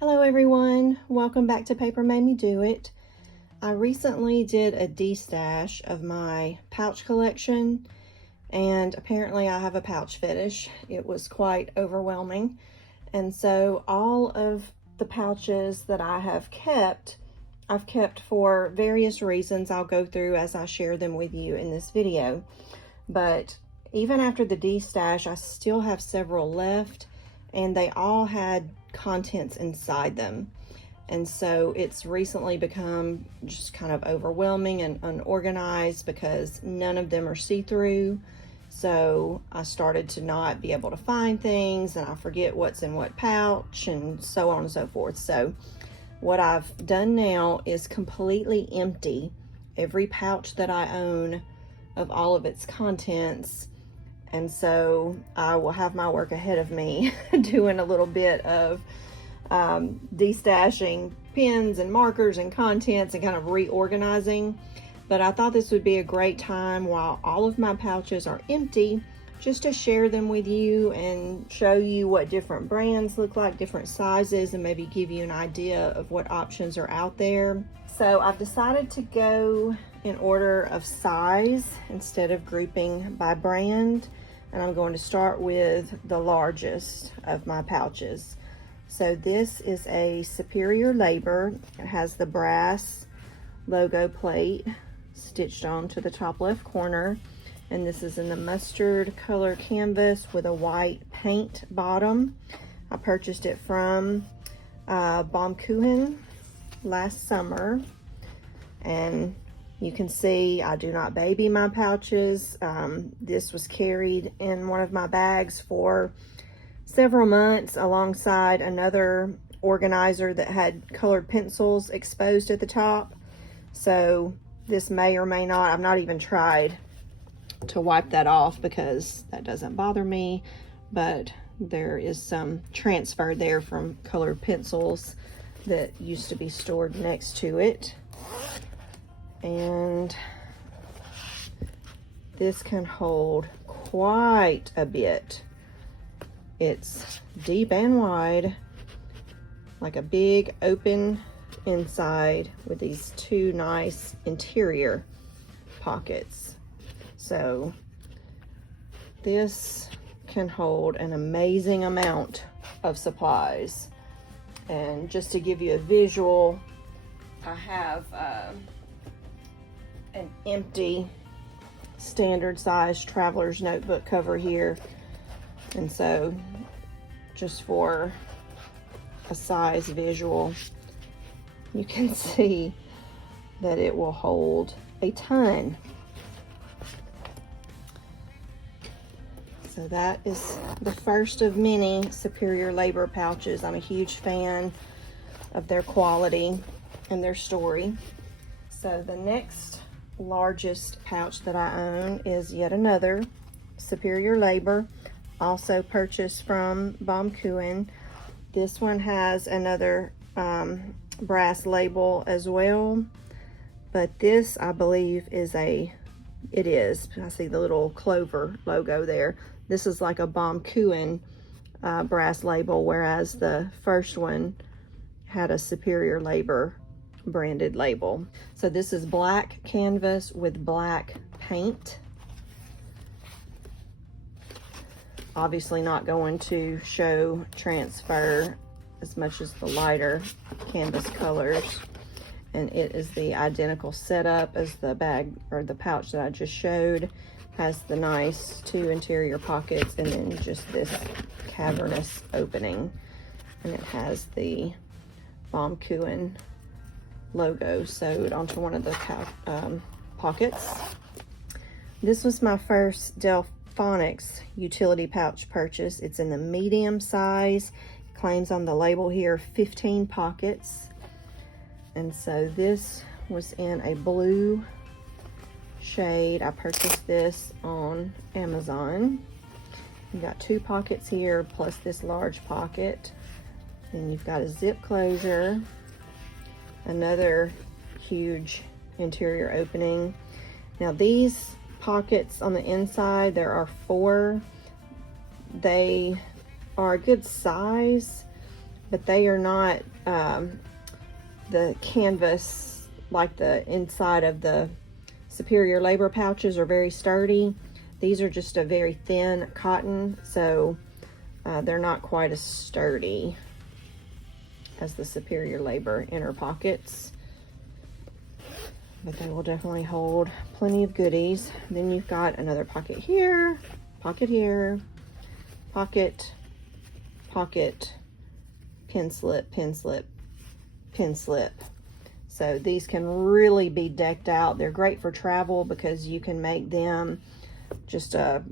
Hello everyone, welcome back to Paper Made Me Do It. I recently did a destash of my pouch collection, and apparently I have a pouch fetish. It was quite overwhelming, and so all of the pouches that I have kept, I've kept for various reasons I'll go through as I share them with you in this video. But even after the destash, I still have several left, and they all had contents inside them. And so it's recently become just kind of overwhelming and unorganized because none of them are see-through. So I started to not be able to find things, and I forget what's in what pouch and so on and so forth. So what I've done now is completely empty every pouch that I own of all of its contents. And so I will have my work ahead of me doing a little bit of destashing pens and markers and contents and kind of reorganizing. But I thought this would be a great time while all of my pouches are empty, just to share them with you and show you what different brands look like, different sizes, and maybe give you an idea of what options are out there. So I've decided to go in order of size instead of grouping by brand, and I'm going to start with the largest of my pouches. So this is a Superior Labor. It has the brass logo plate stitched onto the top left corner, and this is in the mustard color canvas with a white paint bottom. I purchased it from Baumkuchen last summer, and you can see I do not baby my pouches. This was carried in one of my bags for several months alongside another organizer that had colored pencils exposed at the top. So this may or may not, I've not even tried to wipe that off because that doesn't bother me, but there is some transfer there from colored pencils that used to be stored next to it. And this can hold quite a bit. It's deep and wide, like a big open inside with these two nice interior pockets. So this can hold an amazing amount of supplies. And just to give you a visual, I have an empty standard size traveler's notebook cover here, and so just for a size visual, you can see that it will hold a ton. So that is the first of many Superior Labor pouches. I'm a huge fan of their quality and their story. So the next largest pouch that I own is yet another Superior Labor, also purchased from Baumkuchen. This one has another brass label as well, but this I believe is I see the little clover logo there. This is like a Baumkuchen brass label, whereas the first one had a Superior Labor branded label. So this is black canvas with black paint. Obviously not going to show transfer as much as the lighter canvas colors. And it is the identical setup as the bag or the pouch that I just showed. Has the nice two interior pockets and then just this cavernous opening. And it has the Baumkuchen logo sewed onto one of the pockets. This was my first Delfonics utility pouch purchase. It's in the medium size. It claims on the label here 15 pockets. And so this was in a blue shade. I purchased this on Amazon. You got two pockets here plus this large pocket. Then you've got a zip closure, another huge interior opening. Now these pockets on the inside, there are 4. They are a good size, but they are not the canvas, like the inside of the Superior Labor pouches are very sturdy. These are just a very thin cotton, so they're not quite as sturdy as the Superior Labor inner pockets, but they will definitely hold plenty of goodies. Then you've got another pocket here, pocket here, pocket, pocket, pin slip, pin slip, pin slip. So these can really be decked out. They're great for travel because you can make them just a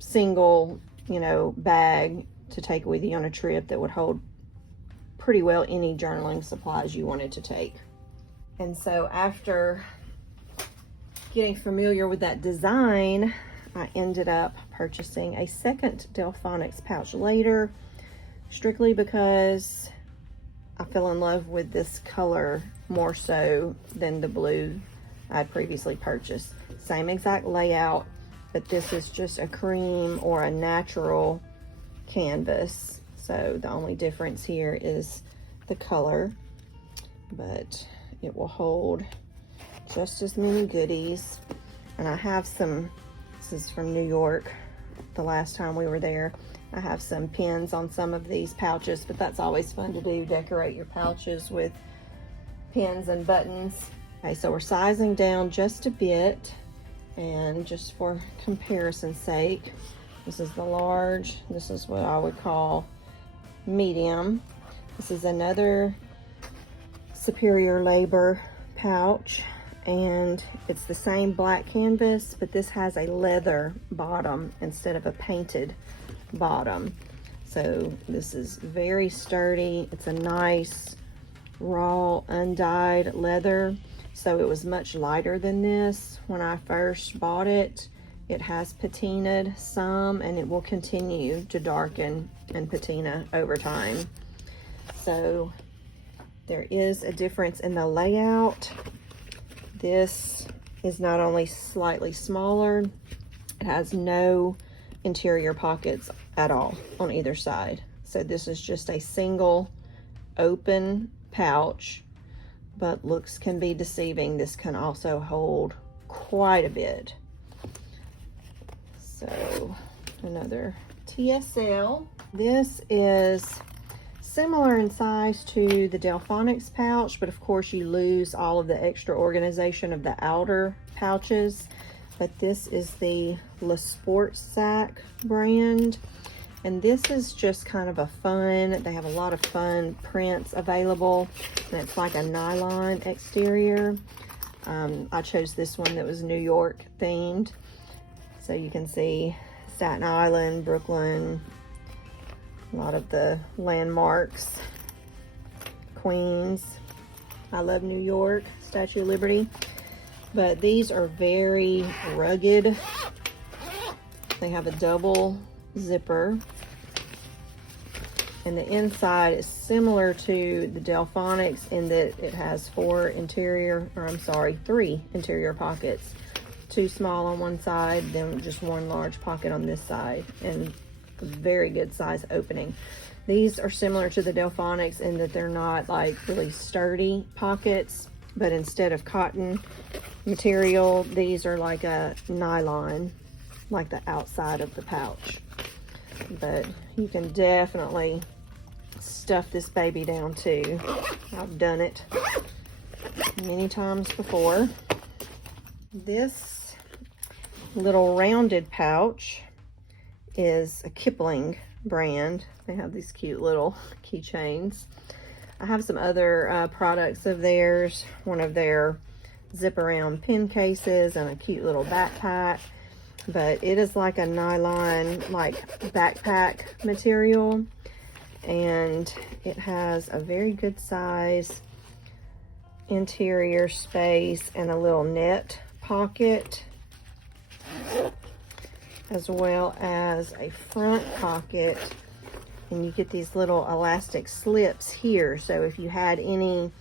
single, you know, bag to take with you on a trip that would hold pretty well any journaling supplies you wanted to take. And so after getting familiar with that design, I ended up purchasing a second Delfonics pouch later, strictly because I fell in love with this color more so than the blue I'd previously purchased. Same exact layout, but this is just a cream or a natural canvas. So the only difference here is the color, but it will hold just as many goodies. And I have some, this is from New York, the last time we were there. I have some pins on some of these pouches, but that's always fun to do, decorate your pouches with pins and buttons. Okay, so we're sizing down just a bit, and just for comparison's sake, this is the large, this is what I would call medium. This is another Superior Labor pouch, and it's the same black canvas, but this has a leather bottom instead of a painted bottom. So this is very sturdy. It's a nice raw undyed leather, so it was much lighter than this when I first bought it. It has patinaed some, and it will continue to darken and patina over time. So there is a difference in the layout. This is not only slightly smaller, it has no interior pockets at all on either side. So this is just a single open pouch, but looks can be deceiving. This can also hold quite a bit. So another TSL. This is similar in size to the Delfonics pouch, but of course you lose all of the extra organization of the outer pouches. But this is the LESPORTSAC brand, and this is just kind of a fun, they have a lot of fun prints available, and it's like a nylon exterior. I chose this one that was New York themed, so you can see Staten Island, Brooklyn, a lot of the landmarks, Queens. I love New York, Statue of Liberty. But these are very rugged. They have a double zipper, and the inside is similar to the Delfonics in that it has three interior pockets. Two small on one side, then just one large pocket on this side, and a very good size opening. These are similar to the Delfonics in that they're not like really sturdy pockets, but instead of cotton material, these are like a nylon, like the outside of the pouch. But you can definitely stuff this baby down too. I've done it many times before. This little rounded pouch is a Kipling brand. They have these cute little keychains. I have some other products of theirs, one of their zip around pen cases and a cute little backpack, but it is like a nylon like backpack material, and it has a very good size interior space and a little net pocket, as well as a front pocket, and you get these little elastic slips here, so if you had any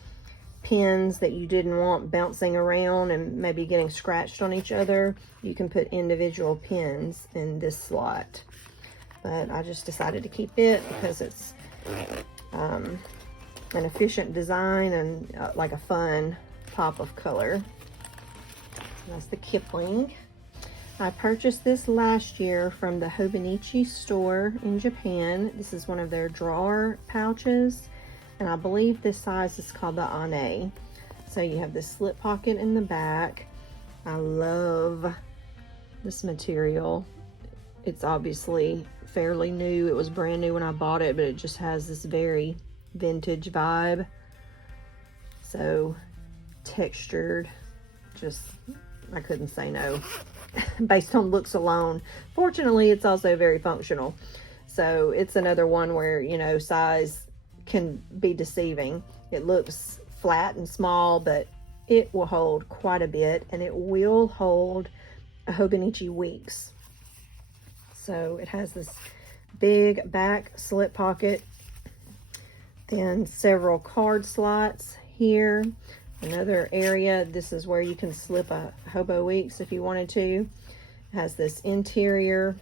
pins that you didn't want bouncing around and maybe getting scratched on each other, you can put individual pins in this slot. But I just decided to keep it because it's an efficient design and like a fun pop of color. That's the Kipling. I purchased this last year from the Hobonichi store in Japan. This is one of their drawer pouches, and I believe this size is called the Ane. So you have this slip pocket in the back. I love this material. It's obviously fairly new. It was brand new when I bought it, but it just has this very vintage vibe. So textured, just, I couldn't say no based on looks alone. Fortunately, it's also very functional. So it's another one where, you know, size can be deceiving. It looks flat and small, but it will hold quite a bit, and it will hold a Hobonichi weeks. So it has this big back slip pocket, then several card slots here. Another area, this is where you can slip a Hobo Weeks if you wanted to. It has this interior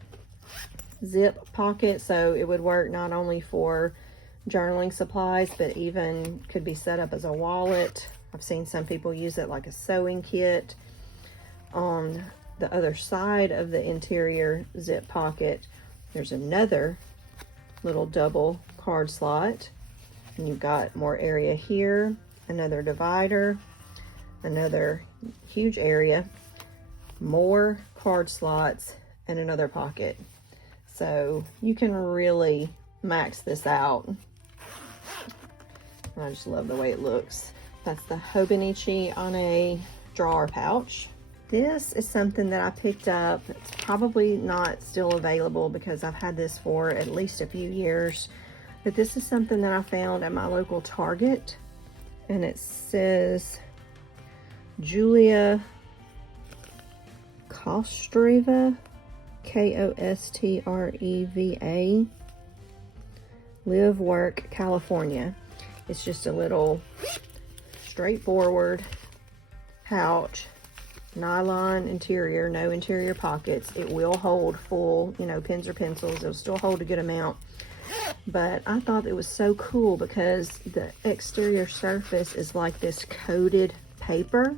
zip pocket, so it would work not only for journaling supplies, but even could be set up as a wallet. I've seen some people use it like a sewing kit. On the other side of the interior zip pocket, there's another little double card slot, and you've got more area here, another divider, another huge area, more card slots, and another pocket. So you can really max this out. I just love the way it looks. That's the Hobonichi Ane drawer pouch. This is something that I picked up. It's probably not still available because I've had this for at least a few years. But this is something that I found at my local Target. And it says Julia Kostreva, Kostreva, Live, Work, California. It's just a little straightforward pouch, nylon interior, no interior pockets. It will hold full, you know, pens or pencils. It'll still hold a good amount. But I thought it was so cool because the exterior surface is like this coated paper.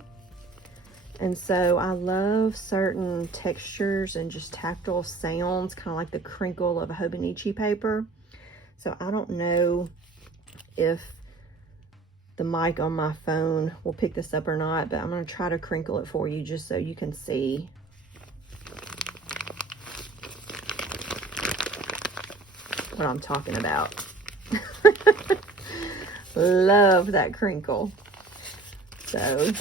And so I love certain textures and just tactile sounds, kind of like the crinkle of a Hobonichi paper. So I don't know if the mic on my phone will pick this up or not, but I'm going to try to crinkle it for you just so you can see. What I'm talking about. Love that crinkle. So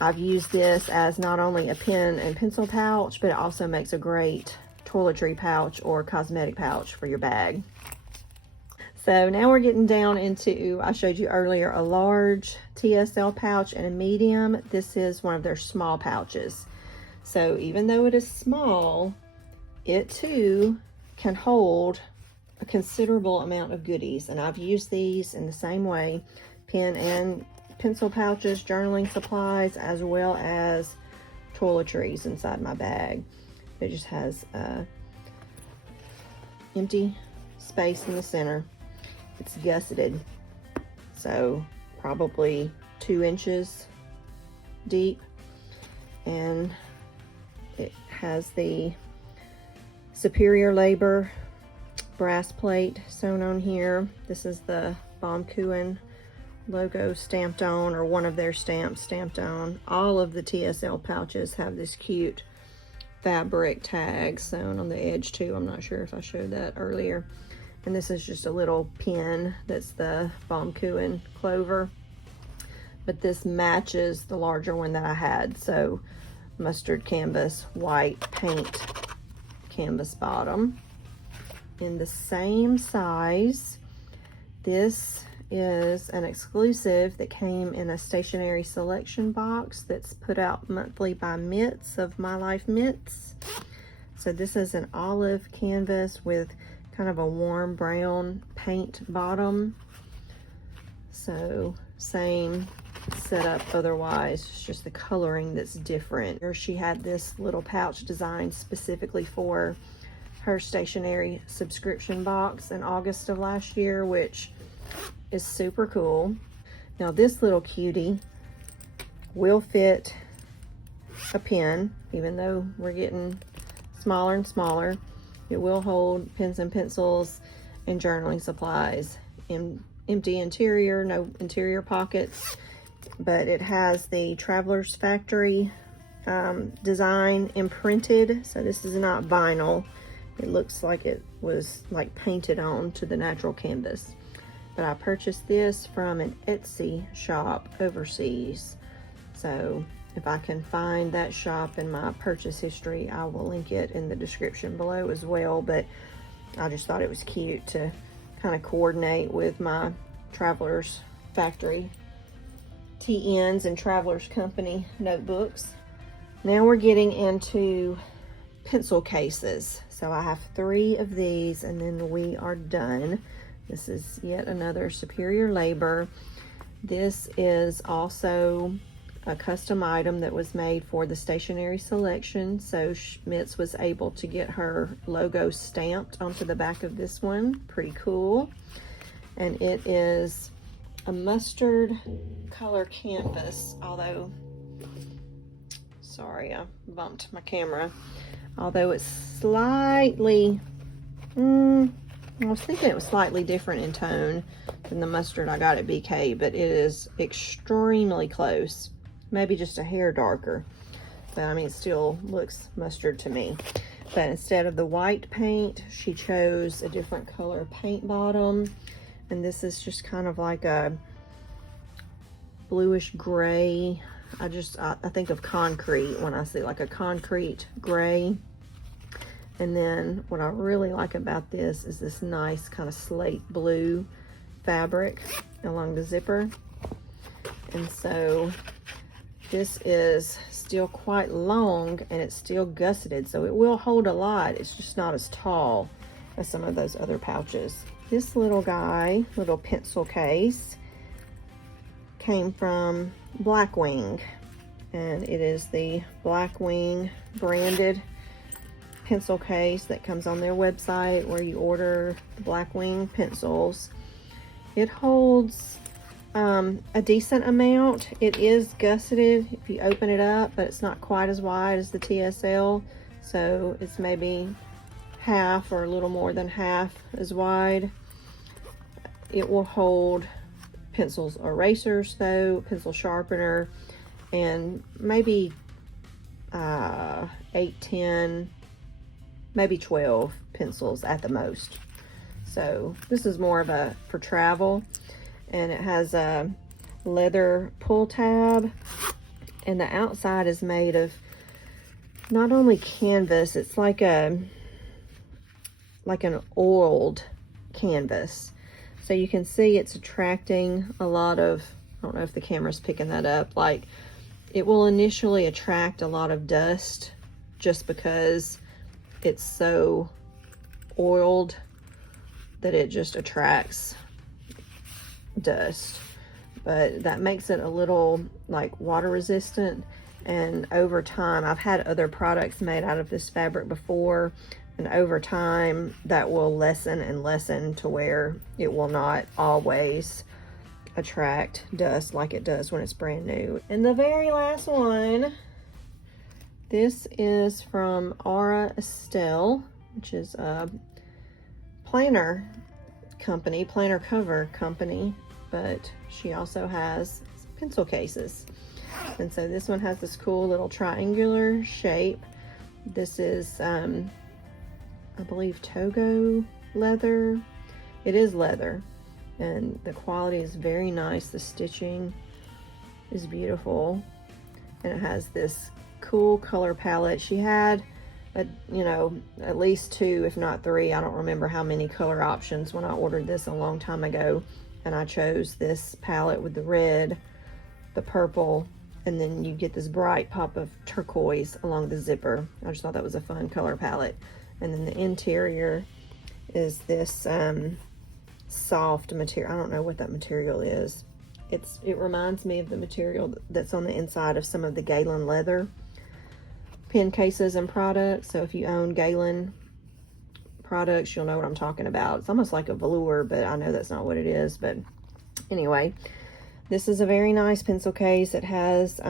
I've used this as not only a pen and pencil pouch, but it also makes a great toiletry pouch or cosmetic pouch for your bag. So now we're getting down into, I showed you earlier, a large TSL pouch and a medium. This is one of their small pouches. So even though it is small, it too can hold a considerable amount of goodies. And I've used these in the same way, pen and pencil pouches, journaling supplies, as well as toiletries inside my bag. It just has empty space in the center. It's gusseted, so probably 2 inches deep, and it has the Superior Labor brass plate sewn on here. This is the Baumkuchen logo stamped on, or one of their stamps stamped on. All of the TSL pouches have this cute fabric tag sewn on the edge too. I'm not sure if I showed that earlier. And this is just a little pin that's the Baumkuchen clover. But this matches the larger one that I had. So mustard canvas, white paint canvas bottom. In the same size. This is an exclusive that came in a stationery selection box that's put out monthly by Mitts of My Life Mitts. So this is an olive canvas with kind of a warm brown paint bottom. So same setup otherwise, it's just the coloring that's different. She had this little pouch designed specifically for her stationery subscription box in August of last year, which is super cool. Now this little cutie will fit a pen, even though we're getting smaller and smaller. It will hold pens and pencils and journaling supplies. Empty interior, no interior pockets, but it has the Traveler's Factory design imprinted. So this is not vinyl. It looks like it was like painted on to the natural canvas. But I purchased this from an Etsy shop overseas. So if I can find that shop in my purchase history, I will link it in the description below as well. But I just thought it was cute to kind of coordinate with my Traveler's Factory TNs and Traveler's Company notebooks. Now we're getting into pencil cases. So I have 3 of these and then we are done. This is yet another Superior Labor. This is also a custom item that was made for the stationery selection. So Schmitz was able to get her logo stamped onto the back of this one. Pretty cool. And it is a mustard color canvas, although, sorry, I bumped my camera. Although it's slightly, I was thinking it was slightly different in tone than the mustard I got at BK, but it is extremely close. Maybe just a hair darker, but I mean, it still looks mustard to me. But instead of the white paint, she chose a different color paint bottom. And this is just kind of like a bluish gray. I think of concrete when I see like a concrete gray. And then what I really like about this is this nice kind of slate blue fabric along the zipper. And so this is still quite long and it's still gusseted, so it will hold a lot. It's just not as tall as some of those other pouches. This little guy, little pencil case, came from Blackwing, and it is the Blackwing branded pencil case that comes on their website where you order the Blackwing pencils. It holds a decent amount. It is gusseted if you open it up, but it's not quite as wide as the TSL, so it's maybe half or a little more than half as wide. It will hold pencils, erasers though, pencil sharpener, and maybe 8, 10, maybe 12 pencils at the most. So this is more of a for travel, and it has a leather pull tab, and the outside is made of not only canvas, it's like an oiled canvas. So you can see it's attracting a lot of, I don't know if the camera's picking that up, like it will initially attract a lot of dust just because it's so oiled that it just attracts dust. But that makes it a little like water resistant, and over time, I've had other products made out of this fabric before, and over time that will lessen and lessen to where it will not always attract dust like it does when it's brand new. And the very last one, this is from ESTELLE, which is a planner company, planner cover company, but she also has pencil cases. And so this one has this cool little triangular shape. This is I believe Togo leather. It is leather, and the quality is very nice. The stitching is beautiful, and it has this cool color palette. She had at least 2, if not 3, I don't remember how many color options when I ordered this a long time ago, and I chose this palette with the red, the purple, and then you get this bright pop of turquoise along the zipper. I just thought that was a fun color palette. And then the interior is this soft material. I don't know what that material is. It reminds me of the material that's on the inside of some of the Galen leather pen cases and products. So if you own Galen products, you'll know what I'm talking about. It's almost like a velour, but I know that's not what it is. But anyway, this is a very nice pencil case. It has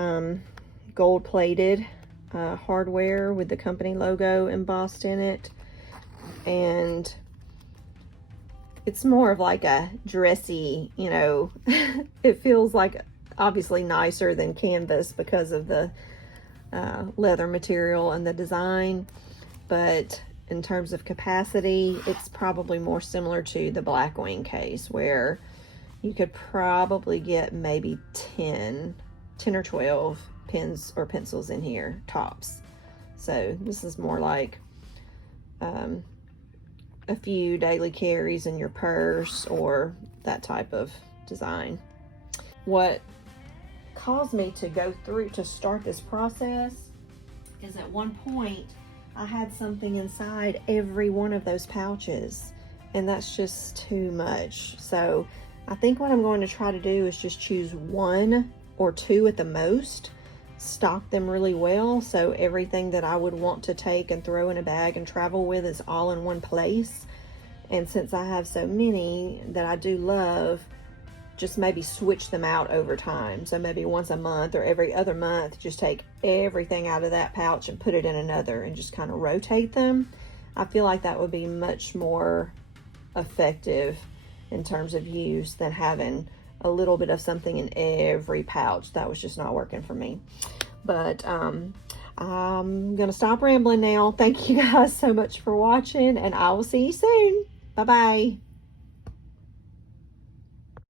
gold-plated hardware with the company logo embossed in it. And it's more of like a dressy, you know, it feels like obviously nicer than canvas because of the leather material and the design. But in terms of capacity, it's probably more similar to the Blackwing case, where you could probably get maybe 10 or 12 pens or pencils in here, tops. So this is more like a few daily carries in your purse or that type of design. What caused me to go through to start this process is at one point I had something inside every one of those pouches, and that's just too much. So I think what I'm going to try to do is just choose 1 or 2 at the most, stock them really well, so everything that I would want to take and throw in a bag and travel with is all in one place. And since I have so many that I do love, just maybe switch them out over time. So maybe once a month or every other month, just take everything out of that pouch and put it in another and just kind of rotate them. I feel like that would be much more effective in terms of use than having a little bit of something in every pouch. That was just not working for me. But I'm gonna stop rambling now. Thank you guys so much for watching, and I will see you soon. Bye-bye.